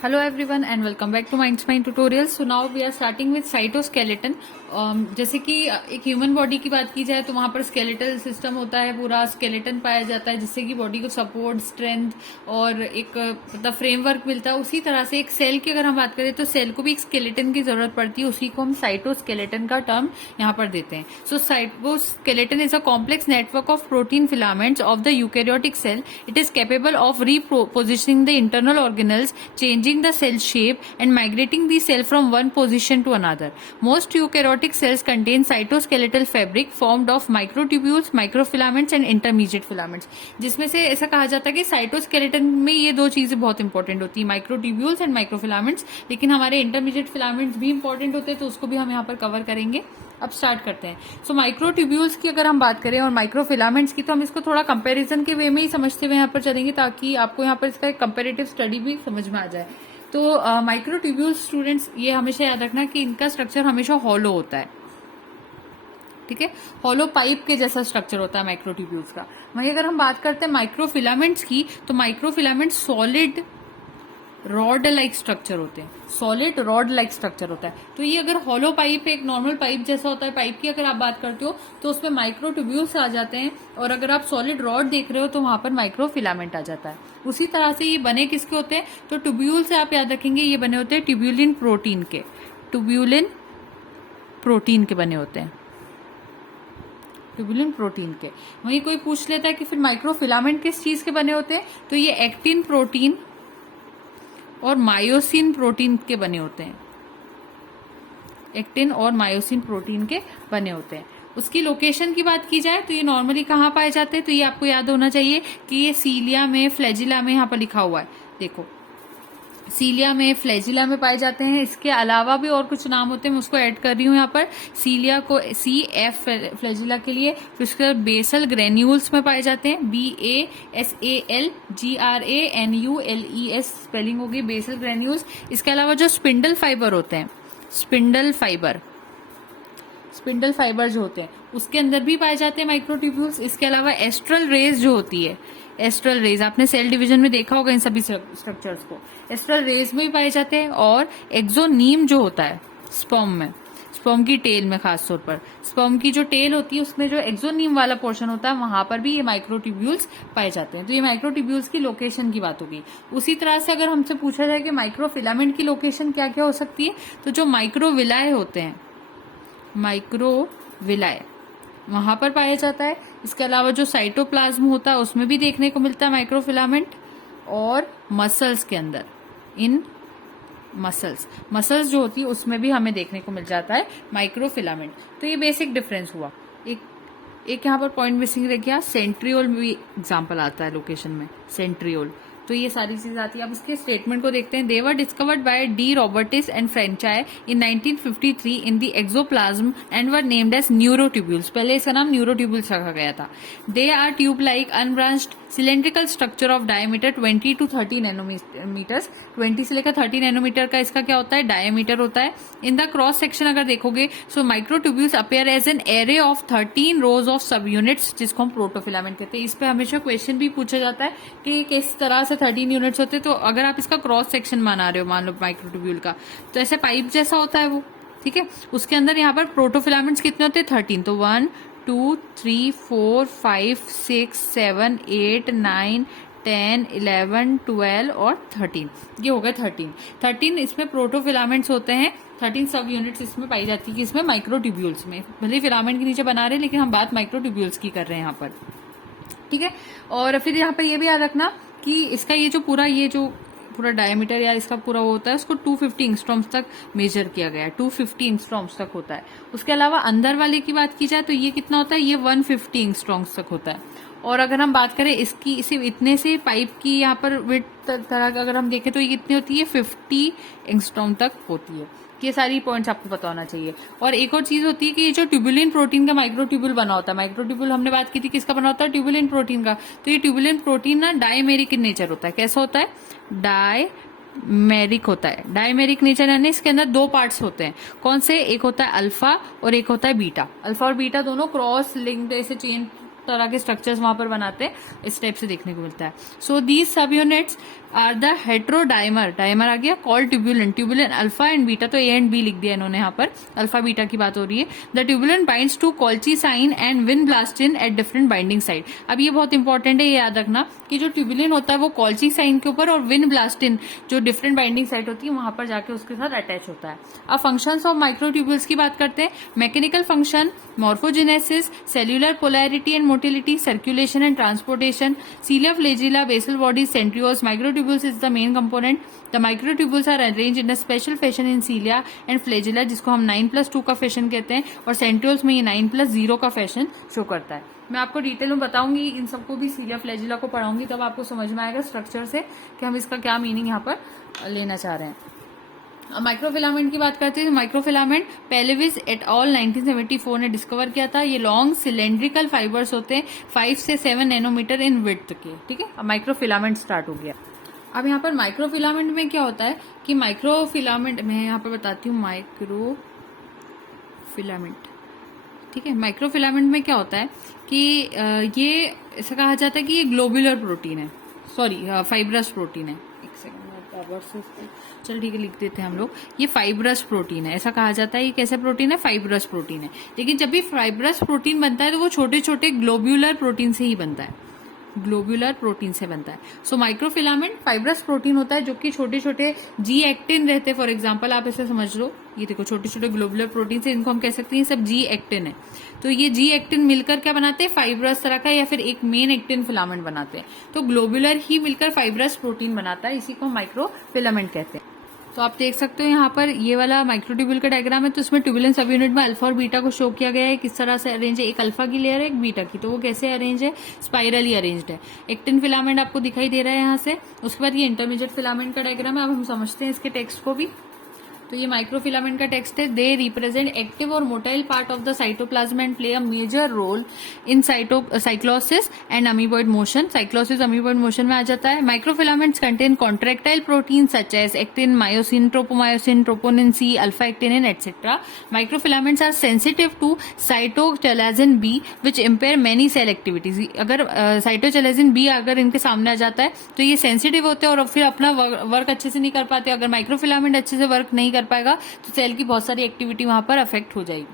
Hello everyone and welcome back to Mindspine Tutorials. So now we are starting with cytoskeleton. जैसे कि एक human body की बात की जाए तो वहां पर स्केलेटल सिस्टम होता है, पूरा स्केलेटन पाया जाता है जिससे कि बॉडी को सपोर्ट, स्ट्रेंथ और एक मतलब फ्रेमवर्क मिलता है। उसी तरह से एक सेल की अगर हम बात करें तो सेल को भी एक स्केलेटन की जरूरत पड़ती है, उसी को हम साइटोस्केलेटन का टर्म यहाँ पर देते हैं। So cytoskeleton is a complex network of protein filaments of the eukaryotic cell. It is capable of repositioning the internal organelles, changing the cell shape and migrating the cell from one position to another. Most eukaryotic cells contain cytoskeletal fabric formed of microtubules, microfilaments and intermediate filaments. जिसमें से ऐसा कहा जाता है कि cytoskeleton में ये दो चीजें बहुत इंपॉर्टेंट होती है, माइक्रोट्यूब्यूल्स एंड माइक्रोफिलामेंट्स, लेकिन हमारे इंटरमीडिएट फिलामेंट्स भी इंपॉर्टेंट होते हैं तो उसको भी हम यहाँ पर कवर करेंगे। अब स्टार्ट करते हैं। सो माइक्रोट्यूब्यूल्स की अगर हम बात करें और माइक्रोफिलामेंट्स की, तो हम इसको थोड़ा कंपैरिजन के वे में ही समझते हुए यहाँ पर चलेंगे ताकि आपको यहाँ पर इसका एक कंपेरेटिव स्टडी भी समझ में आ जाए। तो माइक्रोट्यूब्यूल्स स्टूडेंट्स ये हमेशा याद रखना कि इनका स्ट्रक्चर हमेशा हॉलो होता है, ठीक है, हॉलो पाइप के जैसा स्ट्रक्चर होता है माइक्रोट्यूब्यूल्स का। वहीं अगर हम बात करते हैं माइक्रोफिलामेंट्स की, तो microfilaments solid rod like structure होते हैं, सॉलिड रॉड लाइक स्ट्रक्चर होता है। तो ये अगर हॉलो पाइप एक नॉर्मल पाइप जैसा होता है, पाइप की अगर आप बात करते हो तो उसमें माइक्रोट्यूब्यूल्स आ जाते हैं, और अगर आप सॉलिड रॉड देख रहे हो तो वहां पर माइक्रोफिलामेंट आ जाता है। उसी तरह से ये बने किसके होते हैं, तो ट्यूब्यूल से आप याद रखेंगे ये बने होते हैं ट्यूब्यूलिन प्रोटीन के, ट्यूब्यूलिन प्रोटीन के बने होते हैं, ट्यूबुलिन प्रोटीन के। वहीं कोई पूछ लेता है कि फिर माइक्रोफिलामेंट किस चीज के बने होते हैं, तो ये एक्टिन प्रोटीन और मायोसिन प्रोटीन के बने होते हैं, एक्टिन और मायोसिन प्रोटीन के बने होते हैं। उसकी लोकेशन की बात की जाए तो ये नॉर्मली कहाँ पाए जाते हैं, तो ये आपको याद होना चाहिए कि ये सीलिया में, फ्लैजिला में यहाँ पर लिखा हुआ है, देखो सीलिया में, फ्लैजिला में पाए जाते हैं। इसके अलावा भी और कुछ नाम होते हैं, मैं उसको ऐड कर रही हूँ यहाँ पर। सीलिया को CF फ्लैजिला के लिए, फिर उसके बाद बेसल ग्रेन्यूल्स में पाए जाते हैं, BASALGRANULES स्पेलिंग होगी, बेसल ग्रेन्यूल्स। इसके अलावा जो स्पिंडल फाइबर होते हैं, स्पिंडल फाइबर जो होते हैं उसके अंदर भी पाए जाते हैं माइक्रोट्यूब्यूल्स। इसके अलावा एस्ट्रल रेज जो होती है, एस्ट्रल रेज आपने सेल डिवीजन में देखा होगा इन सभी स्ट्रक्चर्स को, एस्ट्रल रेज में भी पाए जाते हैं। और एक्सोनीम जो होता है स्पर्म में, स्पर्म की टेल में, खासतौर पर स्पर्म की जो टेल होती है उसमें जो एक्सोनीम वाला पोर्शन होता है वहां पर भी ये माइक्रोट्यूब्यूल्स पाए जाते हैं। तो ये माइक्रोट्यूब्यूल्स की लोकेशन की बात होगी। उसी तरह से अगर हमसे पूछा जाए कि माइक्रोफिलामेंट की लोकेशन क्या क्या हो सकती है, तो जो माइक्रोविलाय होते हैं, माइक्रोविलाय वहां पर पाया जाता है। इसके अलावा जो साइटोप्लाज्म होता है उसमें भी देखने को मिलता है माइक्रोफिलामेंट, और मसल्स के अंदर, इन मसल्स जो होती है उसमें भी हमें देखने को मिल जाता है माइक्रोफिलामेंट। तो ये बेसिक डिफरेंस हुआ। एक यहाँ पर पॉइंट मिसिंग रह गया, सेंट्रियोल में भी एग्जाम्पल आता है लोकेशन में, सेंट्रियोल। तो ये सारी चीजें आती है। अब इसके स्टेटमेंट को देखते हैं। They were discovered by De Robertis and Franchi in 1953 in the axoplasm and were named as neurotubules. पहले इसका नाम न्यूरोट्यूब्यूल्स रखा गया था। They are tube like unbranched cylindrical structure of diameter 20 to 30 nanometres. 20 से लेकर 30 नैनोमीटर का इसका क्या होता है, डायमीटर होता है। इन द क्रॉस सेक्शन अगर देखोगे, so microtubules appear as an array of 13 rows of subunits, जिसको हम प्रोटोफिलामेंट कहते हैं। इस पे हमेशा क्वेश्चन भी पूछा जाता है कि किस तरह से 13 यूनिट्स होते हैं। तो अगर आप इसका क्रॉस सेक्शन बना रहे हो, मान लो माइक्रोट्यूब्यूल का, तो ऐसे पाइप जैसा होता है वो, ठीक है। उसके अंदर यहाँ पर प्रोटोफिलामेंट्स कितने होते हैं, 13। तो 1 2 3 4 5 6 7 8 9 10 11 12 और 13, ये हो गए 13 इसमें प्रोटोफिलामेंट्स होते हैं। 13 सब यूनिट्स इसमें पाई जाती है, इसमें माइक्रोट्यूब्यूल्स में। भले फिलामेंट के नीचे बना रहे हैं लेकिन हम बात माइक्रोट्यूब्यूल्स की कर रहे हैं यहाँ पर, ठीक है। और फिर यहाँ पर ये भी याद रखना कि इसका ये जो पूरा डायमीटर या इसका पूरा वो होता है, उसको 250 एंगस्ट्रॉम्स तक मेजर किया गया है, 250 एंगस्ट्रॉम्स तक होता है। उसके अलावा अंदर वाले की बात की जाए तो ये कितना होता है, ये 150 एंगस्ट्रॉम्स तक होता है। और अगर हम बात करें इसकी, सिर्फ इतने से पाइप की यहाँ पर विड्थ तरह का अगर हम देखें तो ये कितनी होती है, 50 एंगस्ट्रॉम तक होती है। ये सारी पॉइंट्स आपको पता होना चाहिए। और एक और चीज होती है कि ये जो ट्यूबुलिन प्रोटीन का माइक्रोट्यूब्यूल बना होता है, माइक्रोट्यूब्यूल हमने बात की थी किसका बना होता है, ट्यूबुलिन प्रोटीन का। तो ये ट्यूबुलिन प्रोटीन ना डायमेरिक इन नेचर होता है। कैसा होता है, डायमेरिक होता है। डायमेरिक नेचर यानी इसके अंदर दो पार्ट्स होते हैं। कौन से, एक होता है अल्फा और एक होता है बीटा। अल्फा और बीटा दोनों क्रॉस लिंक्ड ऐसे चेन तरह के स्ट्रक्चर्स वहां पर बनाते हैं, इस टाइप से देखने को मिलता है। So these sub units are the हेट्रोडाइमर, dimer आ गया, called turbulent, turbulent alpha and beta, तो ए एंड बी लिख दिया इन्होंने यहाँ पर, अल्फा बीटा की बात हो रही है। The tubulin binds to colchicine and vinblastine at different binding site. अब ये बहुत इंपॉर्टेंट है, ये याद रखना कि जो ट्यूबुलेंट होता है वो कॉल्चीसाइन के ऊपर और विनब्लास्टिन जो डिफरेंट बाइंडिंग साइट होती है वहां पर जाके उसके साथ अटैच होता है। अब फंक्शंस ऑफ माइक्रोट्यूब्यूल्स की बात करते हैं। Mechanical function, morphogenesis, cellular polarity and motility, circulation and transportation, cilia, flagella, basal bodies, centrioles, microtubules is the main component. The microtubules are arrange in a special fashion in cilia and flagella, जिसको हम 9+2 का fashion कहते हैं, और centrioles में ये 9+0 का fashion show करता है। मैं आपको डिटेल में बताऊंगी, इन सबको भी सीलिया फ्लैजिला को पढ़ाऊंगी, तब आपको समझ में आएगा स्ट्रक्चर से कि हम इसका क्या मीनिंग यहाँ पर लेना चाह रहे हैं। अब माइक्रोफिलामेंट की बात करते हैं। माइक्रोफिलामेंट पेलेविस एट ऑल 1974 ने डिस्कवर किया था। ये लॉन्ग सिलेंड्रिकल फाइबर्स होते हैं 5 से 7 नैनोमीटर इन विड्थ के, ठीक है। अब माइक्रोफिलामेंट स्टार्ट हो गया। अब यहाँ पर माइक्रोफिलामेंट में क्या होता है कि माइक्रोफिलामेंट में यहाँ पर बताती हूँ, माइक्रोफिलामेंट, ठीक है। माइक्रोफिलामेंट में क्या होता है कि ये ऐसा कहा जाता है कि ये ग्लोबुलर प्रोटीन है, सॉरी फाइब्रस प्रोटीन है। एक सेकंड, चल ठीक है, लिख देते हैं हम लोग, ये फाइब्रस प्रोटीन है, ऐसा कहा जाता है। ये कैसा प्रोटीन है? फाइब्रस प्रोटीन है। लेकिन जब भी फाइब्रस प्रोटीन बनता है तो वो छोटे छोटे ग्लोब्यूलर प्रोटीन से ही बनता है, ग्लोब्यूलर प्रोटीन से बनता है। सो माइक्रोफिलामेंट फाइब्रस प्रोटीन होता है जो कि छोटे छोटे जी एक्टिन रहते हैं। फॉर एग्जांपल आप इसे समझ लो, ये देखो छोटे छोटे ग्लोबुलर प्रोटीन से, इनको हम कह सकते हैं सब जी एक्टिन है। तो ये जी एक्टिन मिलकर क्या बनाते हैं? फाइब्रस तरह का या फिर एक मेन एक्टिन फिलामेंट बनाते हैं। तो ग्लोबुलर ही मिलकर फाइब्रस प्रोटीन बनाता है, इसी को माइक्रोफिलामेंट कहते हैं। तो आप देख सकते हो यहाँ पर ये वाला माइक्रोट्यूब्यूल का डायग्राम है, तो इसमें ट्यूबुलेंट सब यूनिट में अल्फा और बीटा को शो किया गया है। किस तरह से अरेंज है? एक अल्फा की लेयर है, एक बीटा की, तो वो कैसे अरेंज है? स्पाइरली अरेंज्ड है। एक्टिन फिलामेंट आपको दिखाई दे रहा है यहाँ से। उसके बाद ये इंटरमीडिएट फिलामेंट का डायग्राम है। अब हम समझते हैं इसके टेक्स्ट को भी। तो ये माइक्रोफिलामेंट का टेक्स्ट है। दे रिप्रेजेंट एक्टिव और motile part of the cytoplasm and play a major role in cyclosis and amoeboid motion. Cyclosis amoeboid motion में आ जाता है। Microfilaments contain contractile protein such as actin, myosin, tropomyosin, troponin C, alpha actinin etcetera. Microfilaments are sensitive to cytochalasin B which impair many cell activities. अगर cytochalasin B अगर इनके सामने आ जाता है तो ये सेंसिटिव होते हैं और फिर अपना वर्क अच्छे से नहीं कर पाते। अगर माइक्रोफिलामेंट अच्छे से वर्क नहीं कर पाएगा तो सेल की बहुत सारी एक्टिविटी वहां पर अफेक्ट हो जाएगी।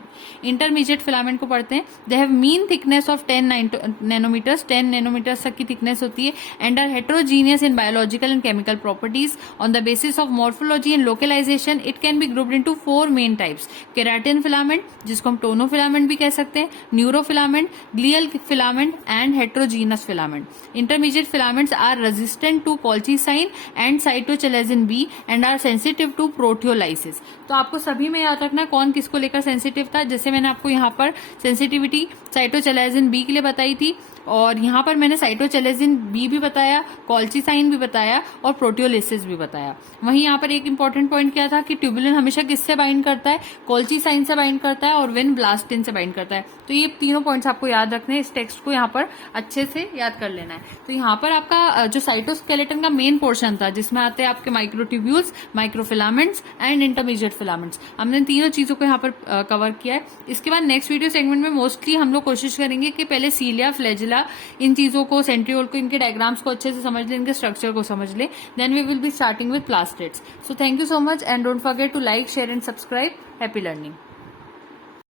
इंटरमीडिएट फिलामेंट को पढ़ते हैं। They have mean thickness of 10 nanometres, 10 nanometres तक की थिकनेस होती है, and are heterogeneous in biological and chemical properties. On the basis of morphology and localization it can be grouped into 4 main types. Keratin filament, जिसको हम tonofilament भी कह सकते हैं, neurofilament, glial filament and heterogeneous filament. Intermediate filaments are resistant to colchicine and cytochalasin B and are sensitive to proteolysis. तो आपको सभी में याद रखना कौन किसको लेकर सेंसिटिव था। जैसे मैंने आपको यहाँ पर सेंसिटिविटी साइटोचैलाजिन बी के लिए बताई थी, और यहाँ पर मैंने साइटोचैलाजिन बी भी बताया, कॉल्चीसाइन भी बताया और प्रोटियोलिसिस भी बताया। वहीं यहाँ पर एक इंपॉर्टेंट पॉइंट क्या था कि ट्यूबुलिन हमेशा किससे बाइंड करता है? कॉल्चीसाइन से बाइंड करता है और विनब्लास्टिन से बाइंड करता है। तो ये तीनों पॉइंट्स आपको याद रखने हैं, इस टेक्स्ट को यहाँ पर अच्छे से याद कर लेना है। तो यहाँ पर आपका जो साइटोस्केलेटन का मेन पोर्शन था, जिसमें आते हैं आपके microtubules, microfilaments and intermediate filaments, हमने तीनों चीजों को यहाँ पर कवर किया है। इसके बाद नेक्स्ट वीडियो सेगमेंट में मोस्टली हम लोग कोशिश करेंगे कि पहले सीलिया, फ्लैजिला, इन चीजों को, सेंट्रियोल को, इनके डायग्राम्स को अच्छे से समझ ले, इनके स्ट्रक्चर को समझ ले, then we will be starting with plastids. So thank you so much and don't forget to like, share and subscribe. Happy learning.